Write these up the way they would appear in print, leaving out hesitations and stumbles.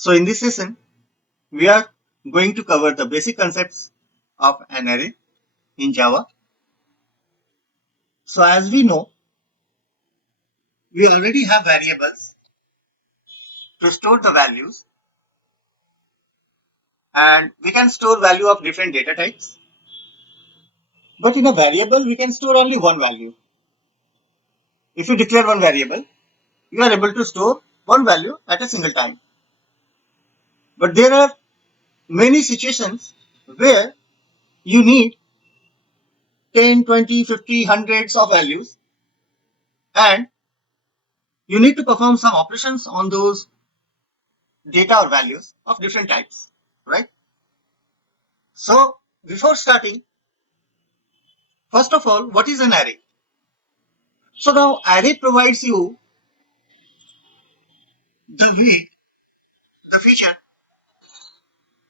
So in this session, we are going to cover the basic concepts of an array in Java. So as we know, we already have variables to store the values, and we can store value of different data types. But in a variable, we can store only one value. If you declare one variable, you are able to store one value at a single time. But there are many situations where you need 10, 20, 50, hundreds of values, and you need to perform some operations on those data or values of different types, right? So before starting, first of all, what is an array? So now array provides you the feature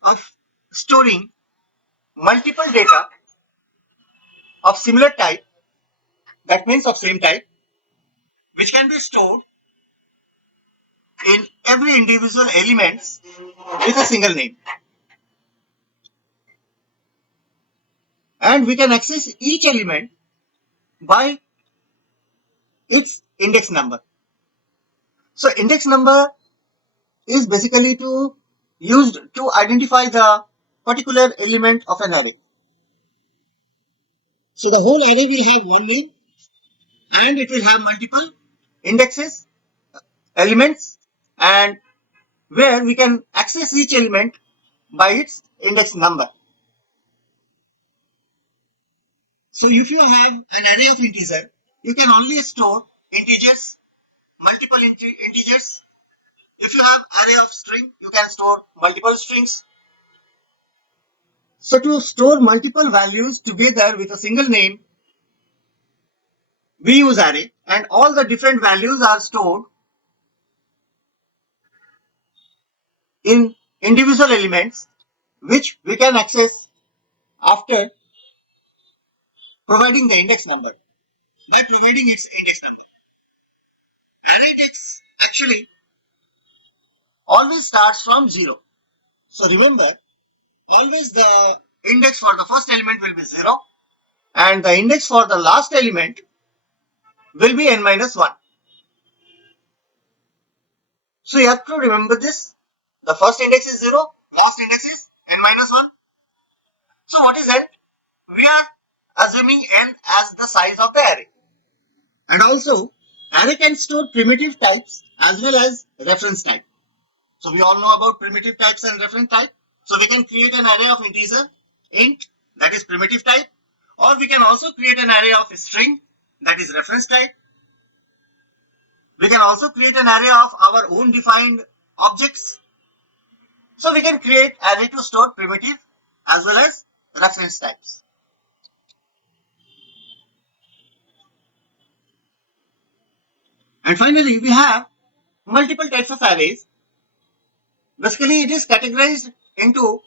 of storing multiple data of similar type, that means of same type, which can be stored in every individual elements with a single name. And we can access each element by its index number. So index number is basically used to identify the particular element of an array. So the whole array will have one name and it will have multiple indexes, elements, and where we can access each element by its index number. So if you have an array of integer, you can only store integers, multiple integers. If you have array of string, you can store multiple strings. So to store multiple values together with a single name, we use array, and all the different values are stored in individual elements which we can access after providing the index number. By providing its index number, array index actually always starts from 0. So remember, always the index for the first element will be 0 and the index for the last element will be n minus 1. So you have to remember this. The first index is 0, last index is n minus 1. So what is n? We are assuming n as the size of the array. And also, array can store primitive types as well as reference type. So we all know about primitive types and reference type. So we can create an array of integer, int, that is primitive type, or we can also create an array of string, that is reference type. We can also create an array of our own defined objects. So we can create array to store primitive as well as reference types. And finally, we have multiple types of arrays. Basically, it is categorized into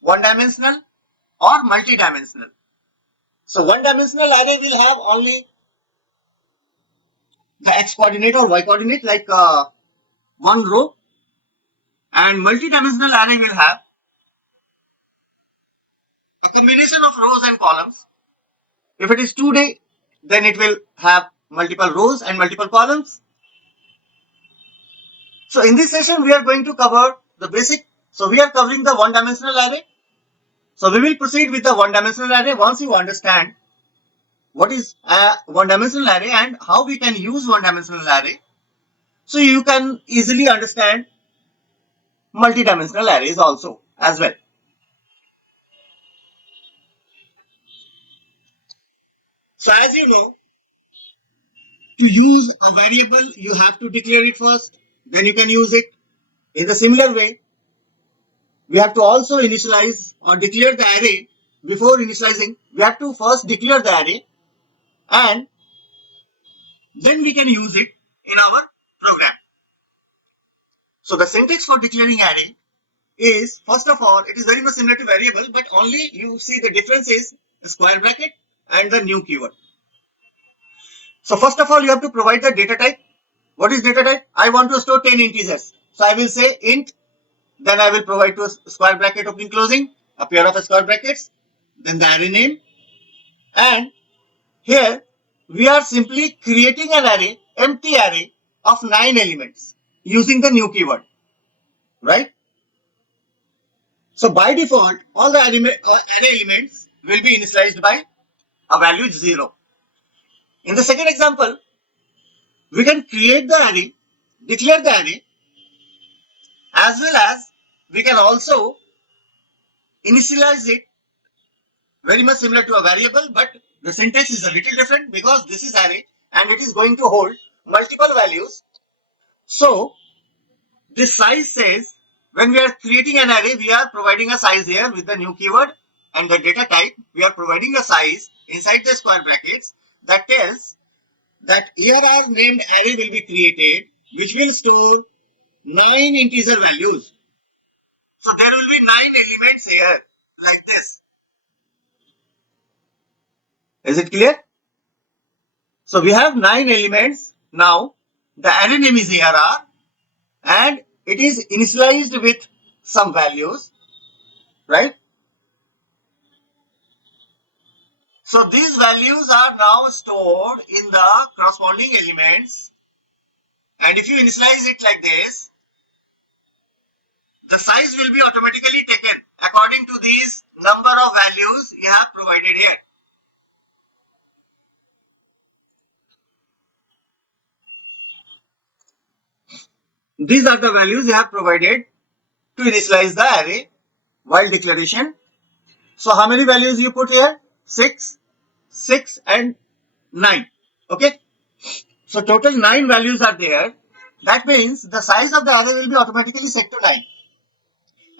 one-dimensional or multi-dimensional. So one-dimensional array will have only the x coordinate or y coordinate, like one row, and multi-dimensional array will have a combination of rows and columns. If it is 2D, then it will have multiple rows and multiple columns. So in this session, we are going to cover the basic. So we are covering the one-dimensional array. So we will proceed with the one-dimensional array once you understand what is a one-dimensional array and how we can use one-dimensional array. So you can easily understand multi-dimensional arrays also as well. So as you know, to use a variable, you have to declare it first, then you can use it. In the similar way, we have to also initialize or declare the array. Before initializing, we have to first declare the array and then we can use it in our program. So the syntax for declaring array is, first of all, it is very much similar to variable, but only you see the difference is square bracket and the new keyword. So first of all, you have to provide the data type. What is data type? I want to store 10 integers. So I will say int, then I will provide to a square bracket opening closing, a pair of square brackets, then the array name. And here we are simply creating an array, empty array of 9 elements using the new keyword, right? So by default, all the array elements will be initialized by a value 0. In the second example, we can create the array, declare the array, as well as we can also initialize it very much similar to a variable, but the syntax is a little different because this is array and it is going to hold multiple values. So this size says when we are creating an array, we are providing a size here with the new keyword, and the data type, we are providing a size inside the square brackets that tells that ARR named array will be created, which will store 9 integer values. So there will be 9 elements here like this. Is it clear? So we have 9 elements. Now the array name is ARR and it is initialized with some values, right? So these values are now stored in the corresponding elements, and if you initialize it like this, the size will be automatically taken according to these number of values you have provided here. These are the values you have provided to initialize the array while declaration. So how many values you put here? 6, 6 and 9. Okay. So total 9 values are there. That means the size of the array will be automatically set to 9.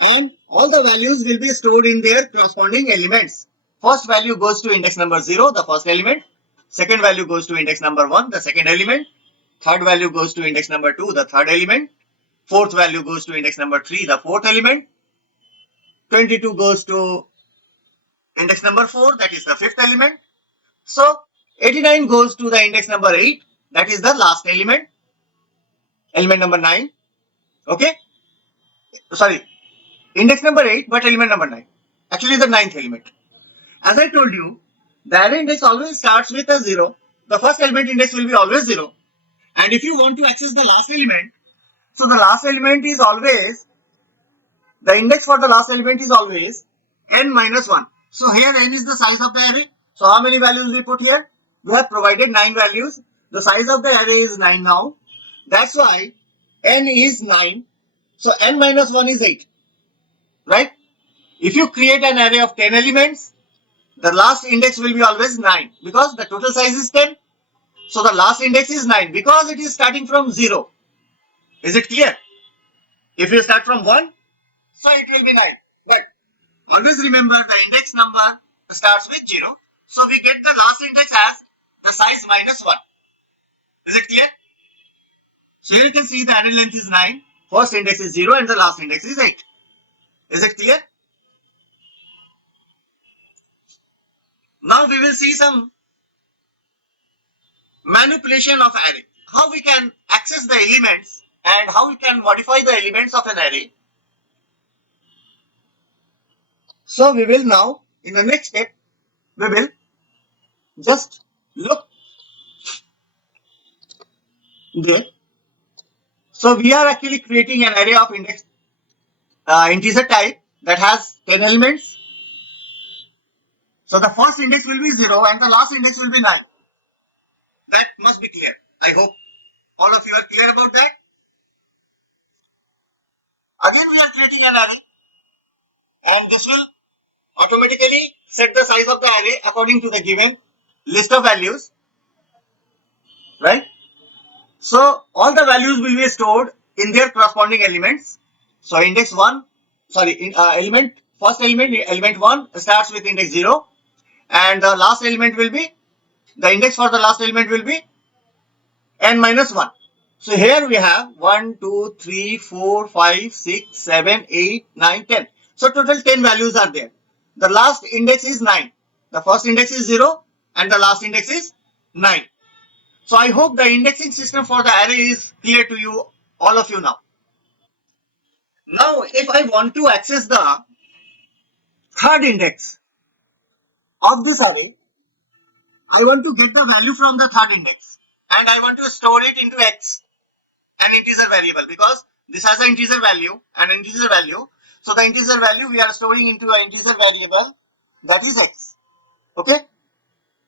And all the values will be stored in their corresponding elements. First value goes to index number 0, the first element. Second value goes to index number 1, the second element. Third value goes to index number 2, the third element. Fourth value goes to index number 3, the fourth element. 22 goes to index number 4, that is the fifth element. So 89 goes to the index number 8, that is the last element, element number 9. Okay, sorry, index number 8 but element number 9, actually the ninth element. As I told you, the array index always starts with a 0. The first element index will be always 0. And if you want to access the last element, so the last element is always, the index for the last element is always n minus 1. So here n is the size of the array. So how many values we put here? We have provided 9 values. The size of the array is 9 now. That's why n is 9. So n minus 1 is 8. Right? If you create an array of 10 elements, the last index will be always 9 because the total size is 10. So the last index is 9 because it is starting from 0. Is it clear? If you start from 1, so it will be 9. But always remember the index number starts with 0. So we get the last index as the size minus 1. Is it clear? So here you can see the array length is 9. First index is 0 and the last index is 8. Is it clear? Now we will see some manipulation of array. How we can access the elements and how we can modify the elements of an array. So we will now, in the next step, we will just look there. So we are actually creating an array of index integer type that has 10 elements. So the first index will be 0 and the last index will be 9. That must be clear. I hope all of you are clear about that. Again, we are creating an array and this will automatically set the size of the array according to the given list of values, right? So all the values will be stored in their corresponding elements. So index 1, sorry, element, first element, element 1 starts with index 0 and the last element will be, the index for the last element will be n minus 1. So here we have 1, 2, 3, 4, 5, 6, 7, 8, 9, 10. So total 10 values are there. The last index is 9. The first index is 0 and the last index is 9. So I hope the indexing system for the array is clear to you, all of you now. if I want to access the third index of this array, I want to get the value from the third index and I want to store it into X, an integer variable, because this has an integer value and an integer value. So the integer value we are storing into an integer variable, that is X. Okay.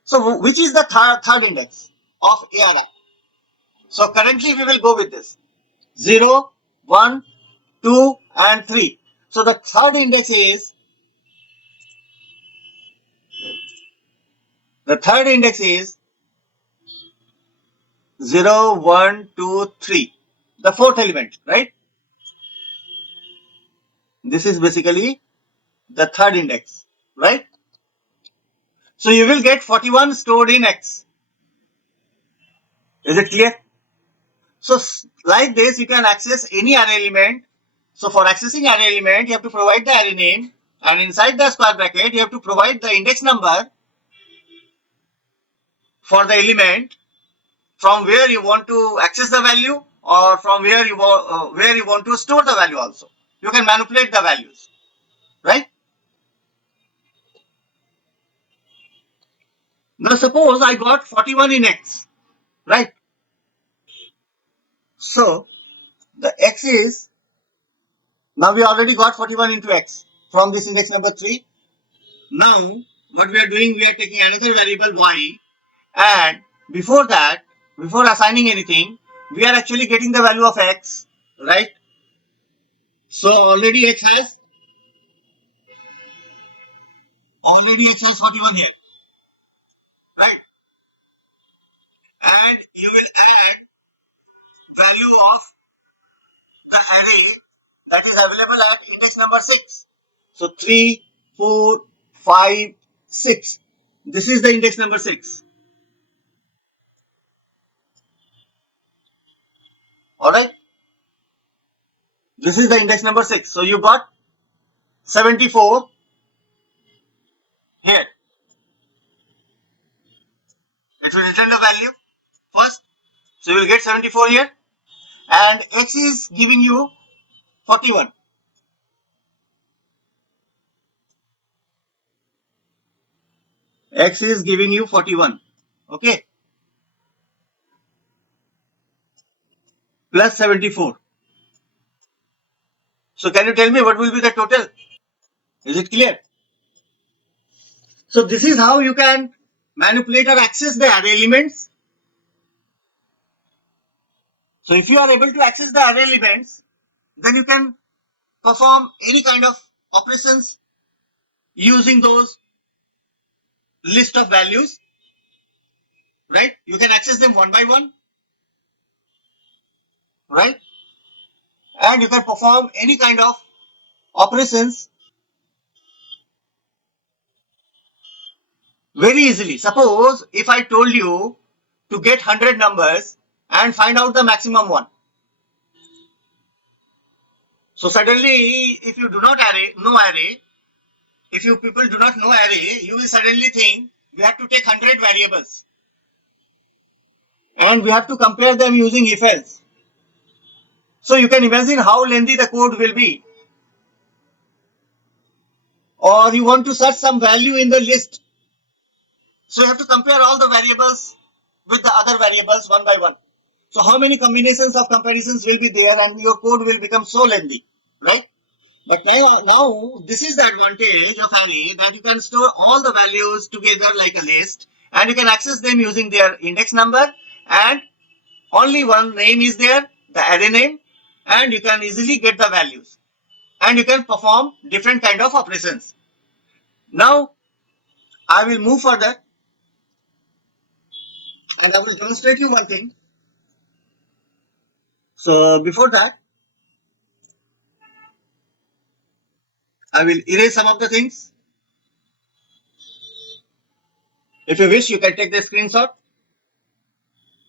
So which is the third index of a array? So currently we will go with this 0, 1, 2 and 3. So the third index is the third index is 0, 1, 2, 3. The fourth element, right? This is basically the third index, right? So you will get 41 stored in X. Is it clear? So like this, you can access any array element. So for accessing array element, you have to provide the array name, and inside the square bracket, you have to provide the index number for the element from where you want to access the value, or from where you want to store the value also. You can manipulate the values, right? Now suppose I got 41 in X, right? So the X is, now we already got 41 into X from this index number 3. Now what we are doing, we are taking another variable Y, and before that, before assigning anything, we are actually getting the value of X, right? So already X has 41 here, right? And you will add value of the array that is available at index number 6. So 3, 4, 5, 6. This is the index number 6. Alright. This is the index number 6. So you got 74 here. It will return the value first. So you will get 74 here. And X is giving you 41. X is giving you 41. Okay. Plus 74. So can you tell me what will be the total? Is it clear? So this is how you can manipulate or access the array elements. So if you are able to access the array elements, then you can perform any kind of operations using those list of values, right? You can access them one by one, right? And you can perform any kind of operations very easily. Suppose if I told you to get 100 numbers and find out the maximum one. So suddenly, if you do not know array, if you people do not know array, you will suddenly think we have to take 100 variables and we have to compare them using if else. So you can imagine how lengthy the code will be. Or you want to search some value in the list. So you have to compare all the variables with the other variables one by one. So how many combinations of comparisons will be there, and your code will become so lengthy, right? But now this is the advantage of array, that you can store all the values together like a list, and you can access them using their index number, and only one name is there, the array name, and you can easily get the values, and you can perform different kind of operations. Now I will move further and I will demonstrate you one thing. So before that, I will erase some of the things. If you wish, you can take the screenshot.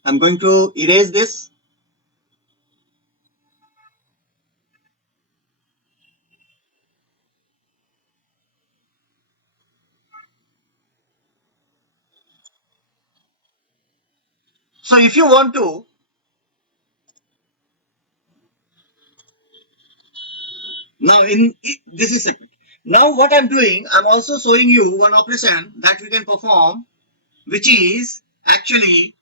I'm going to erase this. So if you want to Now this is separate. Now what I'm doing, I'm also showing you one operation that we can perform, which is actually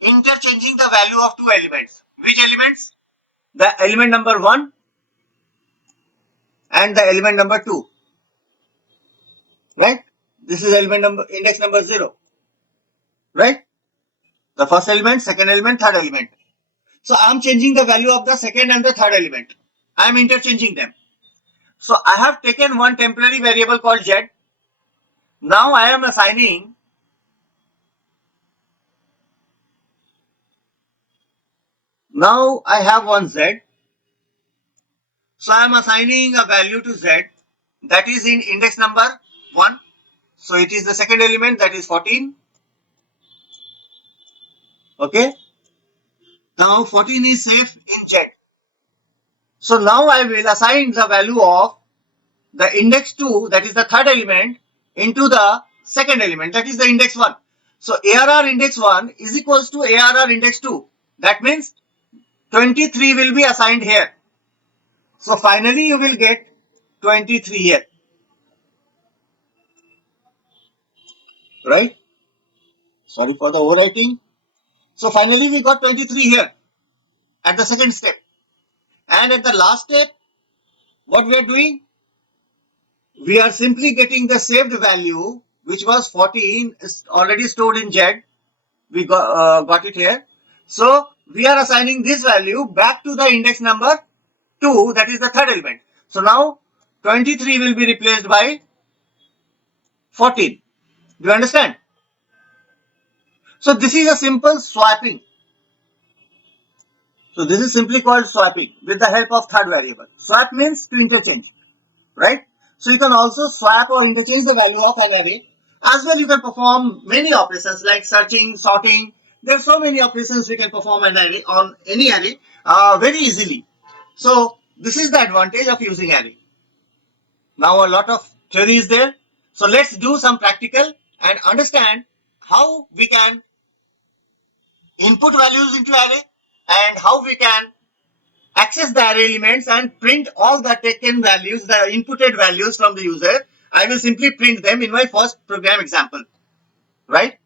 interchanging the value of two elements. Which elements? The element number 1 and the element number 2. Right? This is element number index number 0. Right? The first element, second element, third element. So I'm changing the value of the second and the third element. I'm interchanging them. So I have taken one temporary variable called z. Now I am assigning Now I have one z. So I am assigning a value to z that is in index number 1. So it is the second element, that is 14. Okay. Now 14 is safe in z. So now I will assign the value of the index 2, that is the third element, into the second element, that is the index 1. So ARR index 1 is equals to ARR index 2. That means 23 will be assigned here. So finally you will get 23 here. Right? Sorry for the overwriting. So finally we got 23 here at the second step. And at the last step, what we are doing? We are simply getting the saved value, which was 14, is already stored in Z. We got it here. So we are assigning this value back to the index number 2, that is the third element. So now 23 will be replaced by 14. Do you understand? So this is a simple swapping. So this is simply called swapping with the help of third variable. Swap means to interchange, right? So you can also swap or interchange the value of an array. As well, you can perform many operations like searching, sorting. There are so many operations we can perform an array on any array very easily. So this is the advantage of using array. Now a lot of theory is there. So let's do some practical and understand how we can input values into array and how we can access the array elements and print all the taken values, the inputted values from the user. I will simply print them in my first program example, right?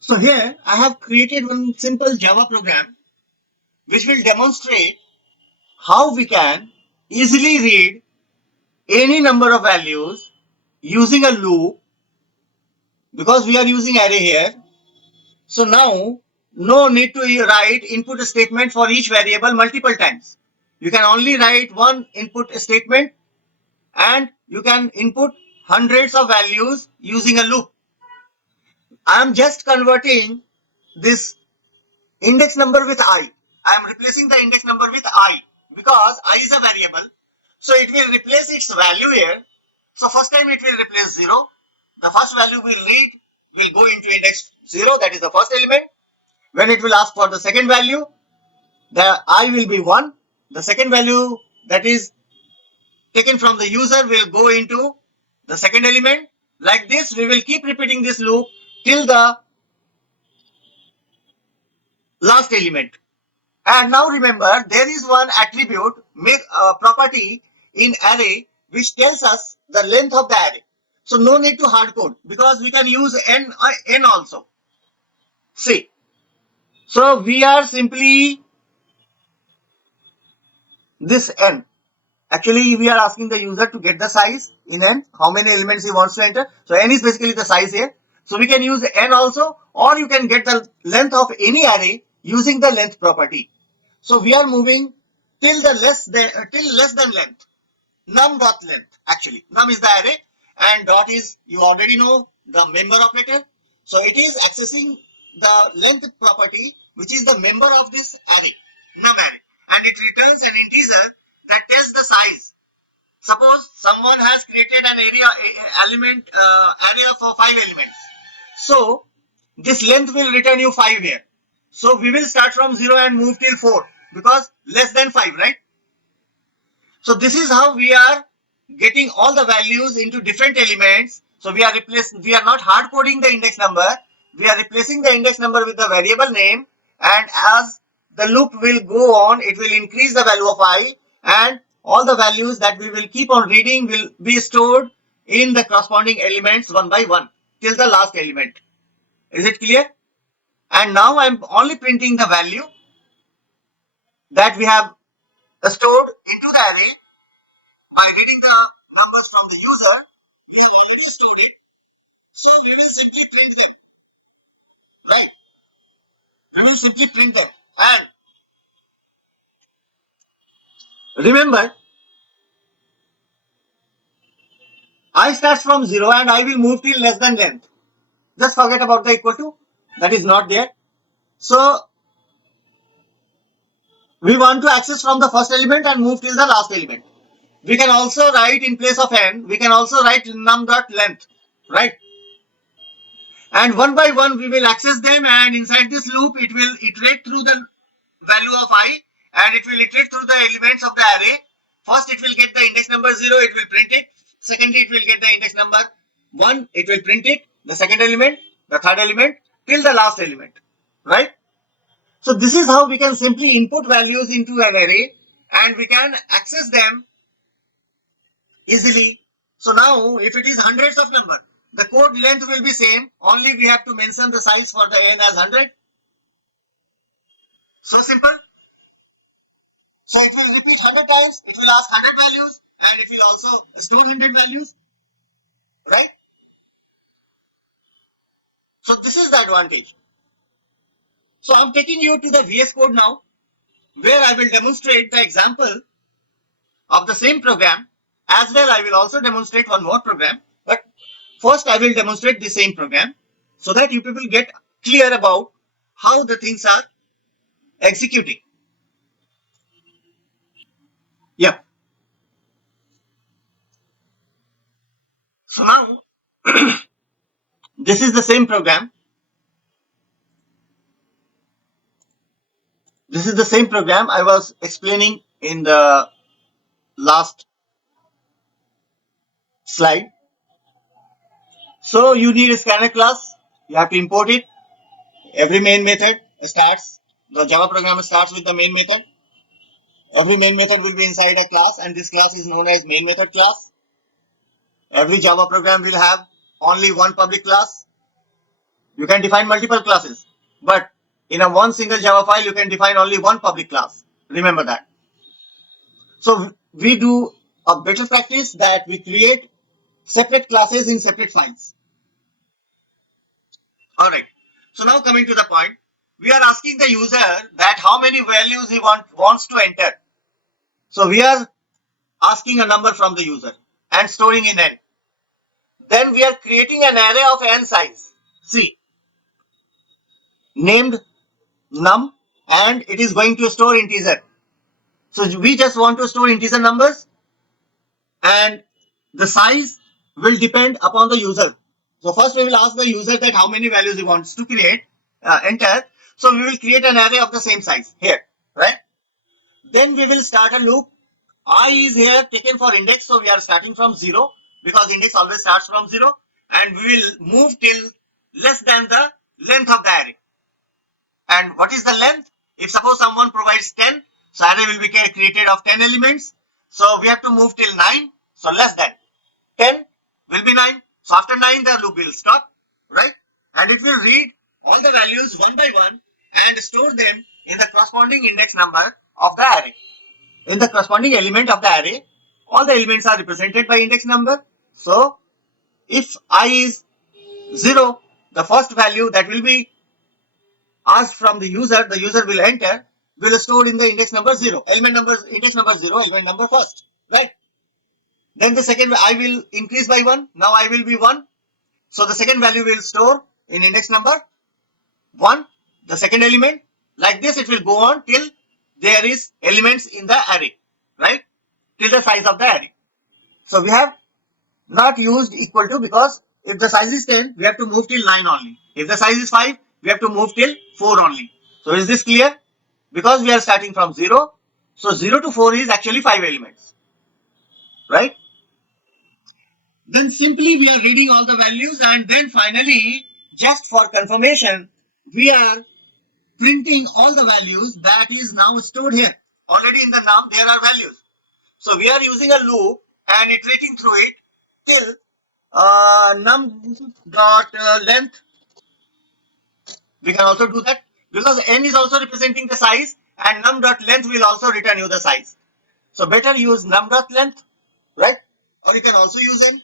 So here I have created one simple Java program which will demonstrate how we can easily read any number of values using a loop, because we are using array here. So now no need to write input statement for each variable multiple times. You can only write one input statement and you can input hundreds of values using a loop. I am just converting this index number with I. I am replacing the index number with I because I is a variable. So it will replace its value here. So first time it will replace 0. The first value will read, will go into index 0, that is the first element. When it will ask for the second value, the I will be 1. The second value that is taken from the user will go into the second element. Like this, we will keep repeating this loop till the last element. And now remember, there is one attribute, property in array which tells us the length of the array. So no need to hard code because we can use n also. See, so we are simply this n. Actually, we are asking the user to get the size in n, how many elements he wants to enter. So n is basically the size here. So we can use n also, or you can get the length of any array using the length property. So we are moving till less than length. Num dot length. Actually, num is the array and dot is, you already know, the member operator. So it is accessing the length property, which is the member of this array, num array, and it returns an integer that tells the size. Suppose someone has created an array for 5 elements. So this length will return you 5 here. So we will start from 0 and move till 4 because less than 5, right? So this is how we are getting all the values into different elements. So we are not hard coding the index number. We are replacing the index number with the variable name, and as the loop will go on, it will increase the value of I, and all the values that we will keep on reading will be stored in the corresponding elements one by one till the last element. Is it clear? And now I'm only printing the value that we have stored into the array by reading the numbers from the user. We have already stored it, so we will simply print them, right? We will simply print them. And remember, I starts from 0 and I will move till less than length. Just forget about the equal to. That is not there. So we want to access from the first element and move till the last element. We can also write in place of n, we can also write num dot length, right? And one by one we will access them, and inside this loop it will iterate through the value of I, and it will iterate through the elements of the array. First it will get the index number 0, it will print it. Secondly, it will get the index number 1, it will print it, the second element, the third element, till the last element, right? So this is how we can simply input values into an array and we can access them easily. So now if it is hundreds of number, the code length will be same, only we have to mention the size for the n as 100. So simple. So it will repeat 100 times, it will ask 100 values, and it will also store 100 values, right? So this is the advantage. So I'm taking you to the VS Code now, where I will demonstrate the example of the same program. As well, I will also demonstrate one more program, but first I will demonstrate the same program so that you people get clear about how the things are executing. Yeah. So now this is the same program. This is the same program I was explaining in the last slide. So you need a scanner class. You have to import it. Every main method starts, the Java program starts with the main method. Every main method will be inside a class, and this class is known as main method class. Every Java program will have only one public class. You can define multiple classes, but in a one single Java file, you can define only one public class. Remember that. So we do a better practice that we create separate classes in separate files. Alright. So now coming to the point, we are asking the user that how many values he wants to enter. So we are asking a number from the user and storing in n. Then we are creating an array of n size. See, named num, and it is going to store integer. So we just want to store integer numbers, and the size will depend upon the user. So first we will ask the user that how many values he wants to create, enter. So we will create an array of the same size here, right? Then we will start a loop. I is here taken for index, so we are starting from 0 because index always starts from 0, and we will move till less than the length of the array. And what is the length? If suppose someone provides 10, so array will be created of 10 elements. So we have to move till 9, so less than 10 will be 9. So after 9 the loop will stop, right? And it will read all the values one by one and store them in the corresponding index number of the array. In the corresponding element of the array, all the elements are represented by index number. So if I is 0, the first value that will be asked from the user will enter, will store in the index number 0, element number, index number 0, element number first, right? Then the second, I will increase by 1, now I will be 1. So the second value will store in index number 1, the second element. Like this it will go on till there is elements in the array, right? Till the size of the array. So we have not used equal to, because if the size is 10, we have to move till 9 only. If the size is 5, we have to move till 4 only. So is this clear? Because we are starting from 0, so 0 to 4 is actually 5 elements, right? Then simply we are reading all the values, and then finally, just for confirmation, we are printing all the values that is now stored here. Already in the num there are values. So we are using a loop and iterating through it till num dot length. We can also do that because n is also representing the size and num dot length will also return you the size. So better use num dot length, right? Or you can also use n.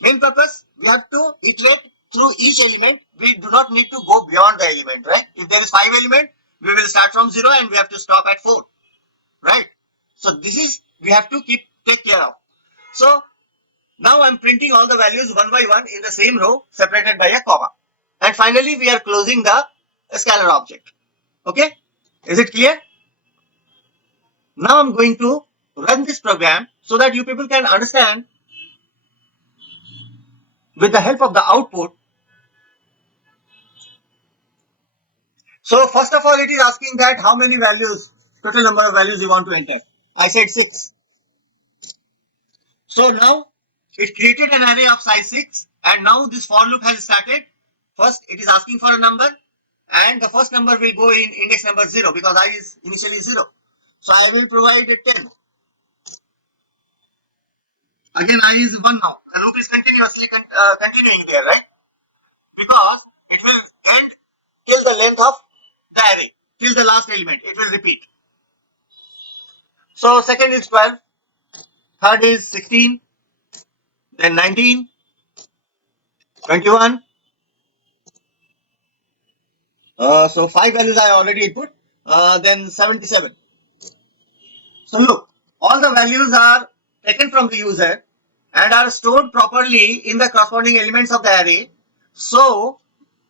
Main purpose, we have to iterate through each element. We do not need to go beyond the element, right? If there is 5 element, we will start from 0 and we have to stop at 4, right? So this is, we have to take care of. So now I'm printing all the values one by one in the same row separated by a comma. And finally, we are closing the scalar object. Okay? Is it clear? Now I'm going to run this program so that you people can understand with the help of the output. So first of all, it is asking that how many values, total number of values you want to enter. I said 6. So now it created an array of size 6 and now this for loop has started. First it is asking for a number and the first number will go in index number 0 because I is initially 0. So I will provide it 10. Again I is 1 now. The loop is continuously continuing there, right? Because it will end till the length of the array, till the last element. It will repeat. So second is 12, third is 16, then 19, 21. So 5 values I already input. Then 77. So look, all the values are taken from the user and are stored properly in the corresponding elements of the array. So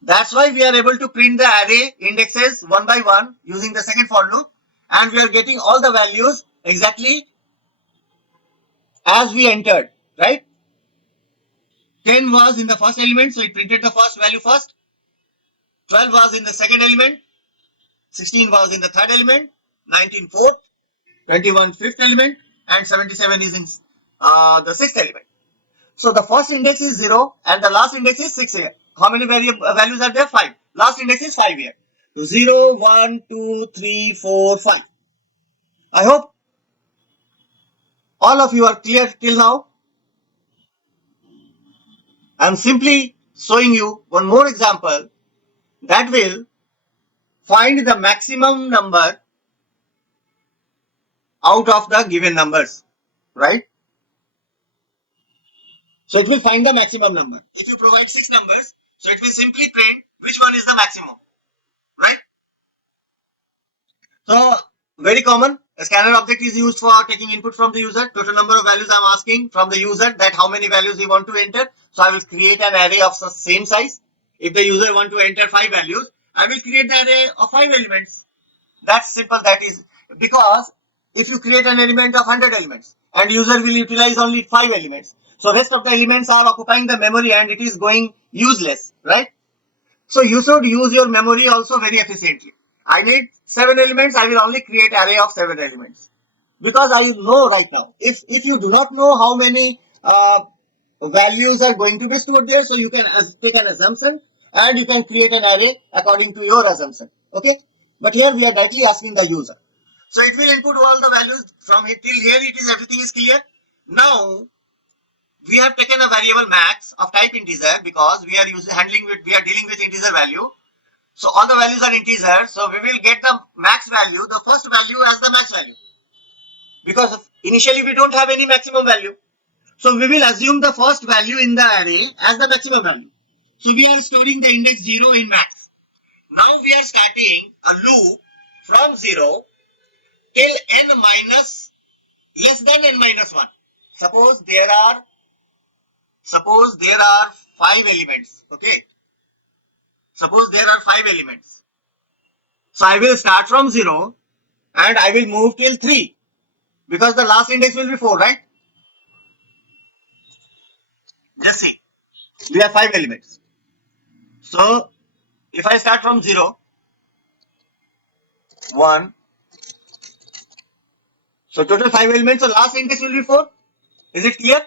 that's why we are able to print the array indexes one by one using the second for loop, and we are getting all the values exactly as we entered, right? 10 was in the first element, so it printed the first value first. 12 was in the second element. 16 was in the third element. 19 fourth. 21 fifth element. And 77 is in the sixth element. So the first index is 0 and the last index is 6 here. How many values are there? 5. Last index is 5 here. So 0, 1, 2, 3, 4, 5. I hope all of you are clear till now. I am simply showing you one more example that will find the maximum number out of the given numbers, right? So it will find the maximum number. If you provide 6 numbers, so it will simply print which one is the maximum, right? So very common. A scanner object is used for taking input from the user. Total number of values I'm asking from the user that how many values he want to enter. So I will create an array of the same size. If the user want to enter 5 values, I will create the array of 5 elements. That's simple. That is because if you create an element of 100 elements and user will utilize only 5 elements, so rest of the elements are occupying the memory and it is going useless, right? So you should use your memory also very efficiently. I need 7 elements. I will only create array of 7 elements because I know right now. If you do not know how many values are going to be stored there, so you can take an assumption and you can create an array according to your assumption. Okay, but here we are directly asking the user. So it will input all the values from here till here. It is everything is clear. Now we have taken a variable max of type integer because we are dealing with integer value. So all the values are integers. So we will get the max value, the first value as the max value because initially we don't have any maximum value. So we will assume the first value in the array as the maximum value. So we are storing the index 0 in max. Now we are starting a loop from 0 till n minus less than n minus 1. Suppose there are 5 elements. Okay. Suppose there are 5 elements. So I will start from 0 and I will move till 3 because the last index will be 4, right? Just see. We have 5 elements. So if I start from 0, 1, so total 5 elements, so last index will be 4. Is it clear?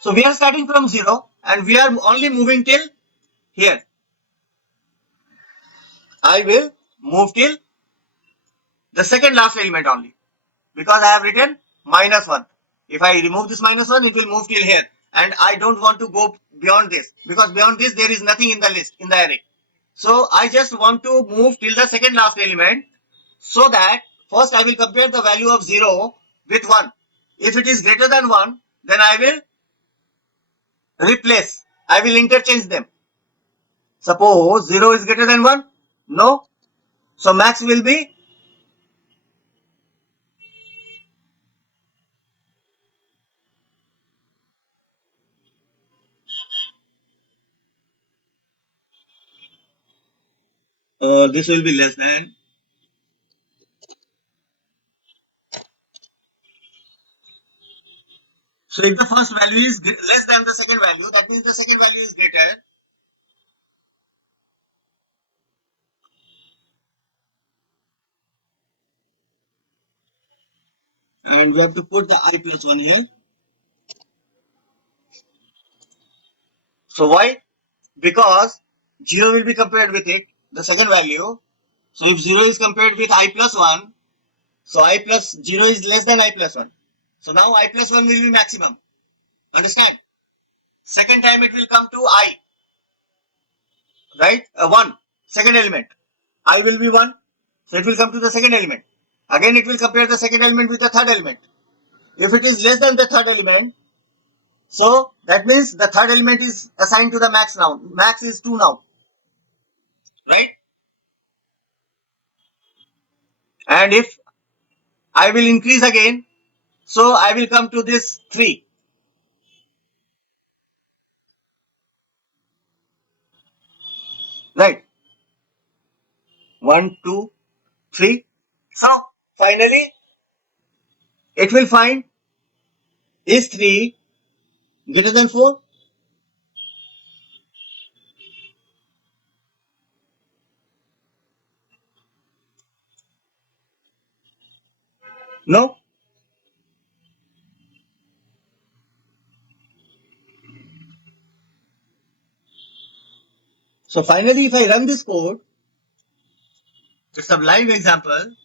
So we are starting from 0 and we are only moving till here. I will move till the second last element only because I have written minus 1. If I remove this minus 1, it will move till here. And I don't want to go beyond this, because beyond this there is nothing in the list, in the array. So I just want to move till the second last element, so that first I will compare the value of 0 with 1. If it is greater than 1, then I will replace. I will interchange them. Suppose 0 is greater than 1. No. So max will be this will be less than. So if the first value is less than the second value, that means the second value is greater. And we have to put the I plus 1 here. So why? Because 0 will be compared with it, the second value. So if 0 is compared with I plus 1, so I plus 0 is less than I plus 1. So now I plus 1 will be maximum. Understand? Second time it will come to I, right? 1, second element. I will be 1. So it will come to the second element. Again it will compare the second element with the third element. If it is less than the third element, so that means the third element is assigned to the max now. Max is 2 now, right? And if I will increase again, so I will come to this 3. Right? 1, 2, 3. So finally it will find, is 3 greater than 4? No. So finally if I run this code, it's a live example.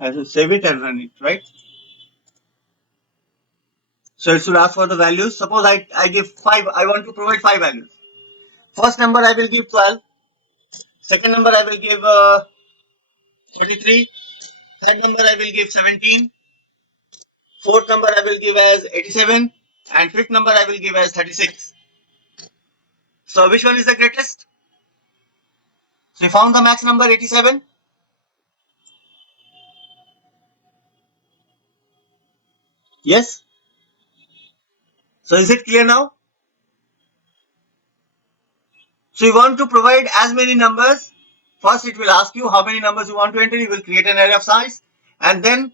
I should save it and run it, right? So it should ask for the values. Suppose I give 5, I want to provide 5 values. First number I will give 12. Second number I will give 33. Third number I will give 17. Fourth number I will give as 87. And fifth number I will give as 36. So which one is the greatest? So you found the max number 87. Yes. So is it clear now? So you want to provide as many numbers. First it will ask you how many numbers you want to enter. You will create an array of size. And then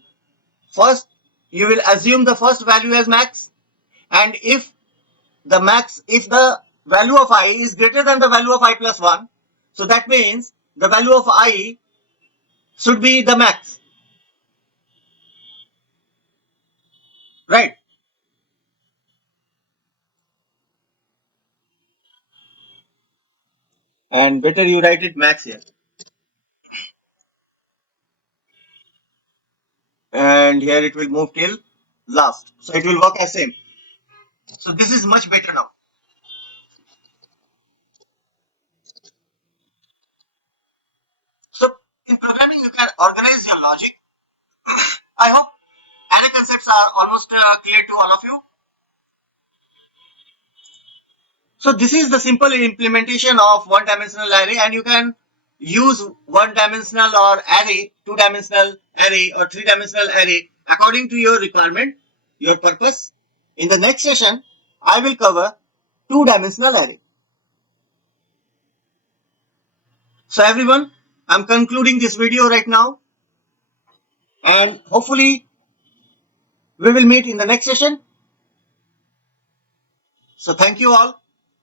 first you will assume the first value as max. And if the value of I is greater than the value of I plus 1, so that means the value of I should be the max, right? And better you write it max here. And here it will move till last. So it will work as same. So this is much better now. So in programming, you can organize your logic. I hope array concepts are almost clear to all of you. So this is the simple implementation of one-dimensional array, and you can use one-dimensional or array, two-dimensional array or three-dimensional array according to your requirement, your purpose. In the next session, I will cover two-dimensional array. So everyone, I'm concluding this video right now, and hopefully we will meet in the next session. So thank you all.